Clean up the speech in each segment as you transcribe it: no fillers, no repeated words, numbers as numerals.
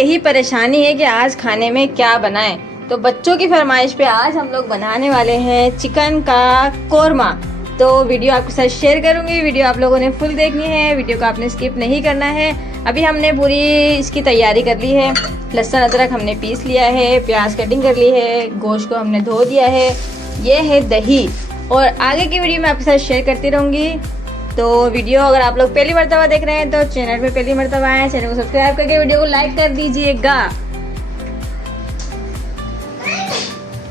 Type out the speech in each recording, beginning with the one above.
यही परेशानी है कि आज खाने में क्या बनाएं। तो बच्चों की फरमाइश पे आज हम लोग बनाने वाले हैं चिकन का कोरमा। तो वीडियो आपके साथ शेयर करूंगी, वीडियो आप लोगों ने फुल देखनी है, वीडियो को आपने स्किप नहीं करना है। अभी हमने पूरी इसकी तैयारी कर ली है। लहसुन अदरक हमने पीस लिया है, प्याज कटिंग कर ली है, गोश्त को हमने धो दिया है, ये है दही। और आगे की वीडियो मैं आपके साथ शेयर करती रहूँगी। तो वीडियो अगर आप लोग पहली मरतबा देख रहे हैं तो चैनल पे पहली मरतबा आए, चैनल को सब्सक्राइब करके वीडियो को लाइक कर दीजिएगा।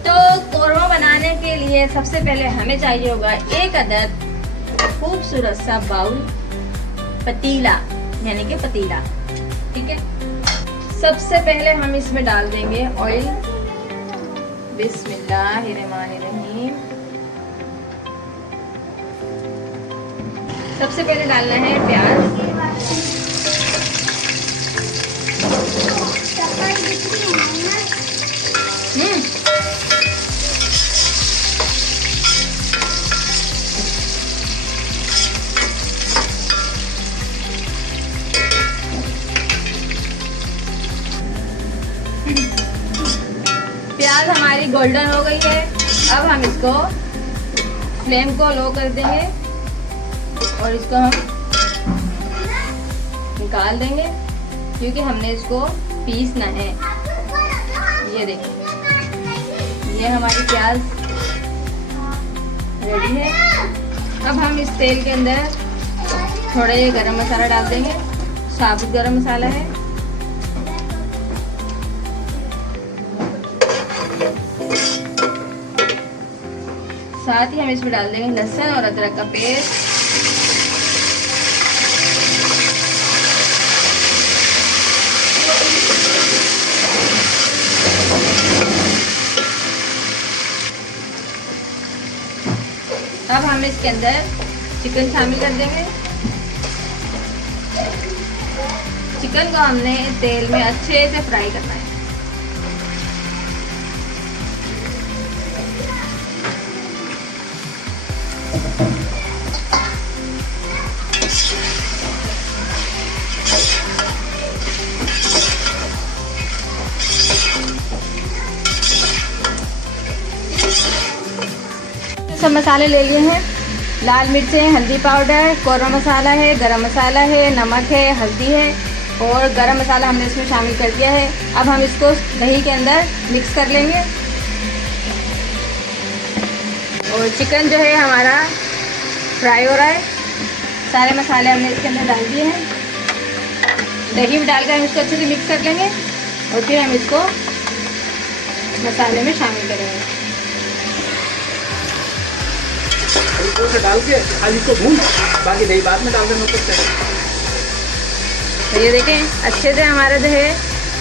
तो कोरमा बनाने के लिए सबसे पहले हमें चाहिए होगा एक अदद खूबसूरत सा बाउल, पतीला यानी कि पतीला, ठीक है। सबसे पहले हम इसमें डाल देंगे ऑयल। बिस्मिल्लाहिर्रहमानिर्रहीम। सबसे पहले डालना है प्याज। प्याज हमारी गोल्डन हो गई है। अब हम इसको फ्लेम को लो कर देंगे और इसको हम निकाल देंगे क्योंकि हमने इसको पीसना है। ये देखिए, ये हमारी प्याज रेडी है। अब हम इस तेल के अंदर थोड़ा ये गरम मसाला डाल देंगे, साबुत गरम मसाला है। साथ ही हम इसमें डाल देंगे लहसुन और अदरक का पेस्ट। अब हम इसके अंदर चिकन शामिल कर देंगे। चिकन को हमने तेल में अच्छे से फ्राई करना है। सब मसाले ले लिए हैं। लाल मिर्च है, हल्दी पाउडर, कोरमा मसाला है, गरम मसाला है, नमक है, हल्दी है और गरम मसाला हमने इसमें शामिल कर दिया है। अब हम इसको दही के अंदर मिक्स कर लेंगे। और चिकन जो है हमारा फ्राई हो रहा है। सारे मसाले हमने इसके अंदर डाल दिए हैं। दही में डालकर हम इसको अच्छे से मिक्स कर लेंगे और फिर हम इसको मसाले में शामिल करेंगे। से डाल के आज इसको भून, बाकी दही बाद में डाल देना ऊपर से। तो ये देखें, अच्छे से हमारा जो है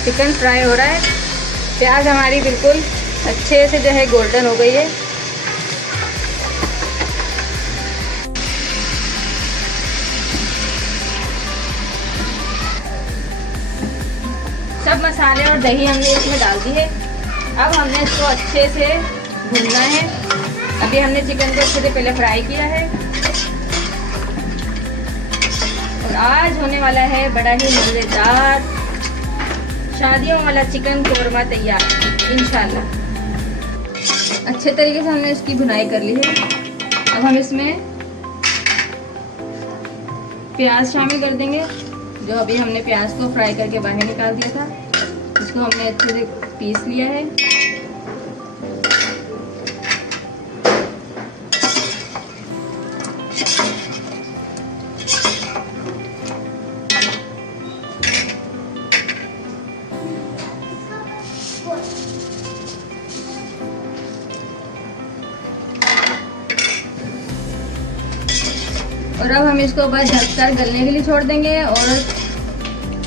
चिकन फ्राई हो रहा है। प्याज हमारी बिल्कुल अच्छे से जो है गोल्डन हो गई है। सब मसाले और दही हमने इसमें डाल दी है। अब हमने इसको अच्छे से भूनना है। अभी हमने चिकन को अच्छे से पहले फ्राई किया है और आज होने वाला है बड़ा ही मज़ेदार शादियों वाला चिकन कोरमा तैयार इंशाल्लाह। अच्छे तरीके से हमने इसकी भुनाई कर ली है। अब हम इसमें प्याज शामिल कर देंगे। जो अभी हमने प्याज को फ्राई करके बाहर निकाल दिया था, इसको हमने अच्छे से पीस लिया है। और अब हम इसको बस ढककर गलने के लिए छोड़ देंगे और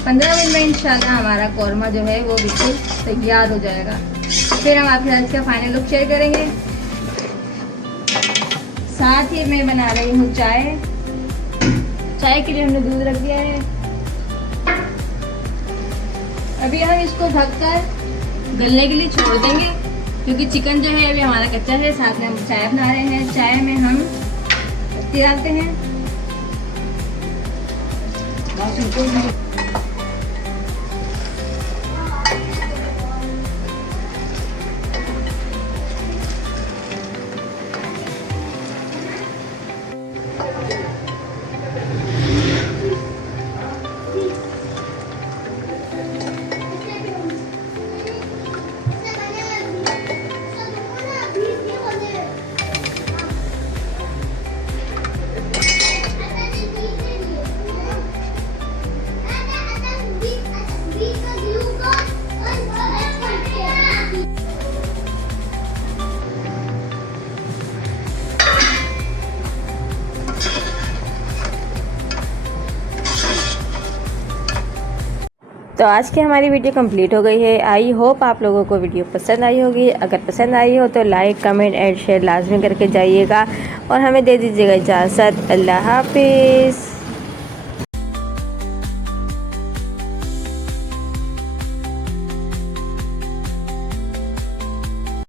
15 मिनट में इंशाल्लाह हमारा कोरमा जो है वो बिल्कुल तैयार हो जाएगा। फिर हम आपके साथ इसका फाइनल लुक शेयर करेंगे। साथ ही मैं बना रही हूँ चाय। चाय के लिए हमने दूध रख दिया है। अभी हम इसको ढककर गलने के लिए छोड़ देंगे क्योंकि चिकन जो है अभी हमारा कच्चा है। साथ में हम चाय बना रहे हैं। चाय में हम पत्ती डालते हैं। तो आज की हमारी वीडियो कंप्लीट हो गई है। आई होप आप लोगों को वीडियो पसंद आई होगी। अगर पसंद आई हो तो लाइक कमेंट एंड शेयर लाजमी करके जाइएगा और हमें दे दीजिएगा इजाज़त। अल्लाह हाफिज़।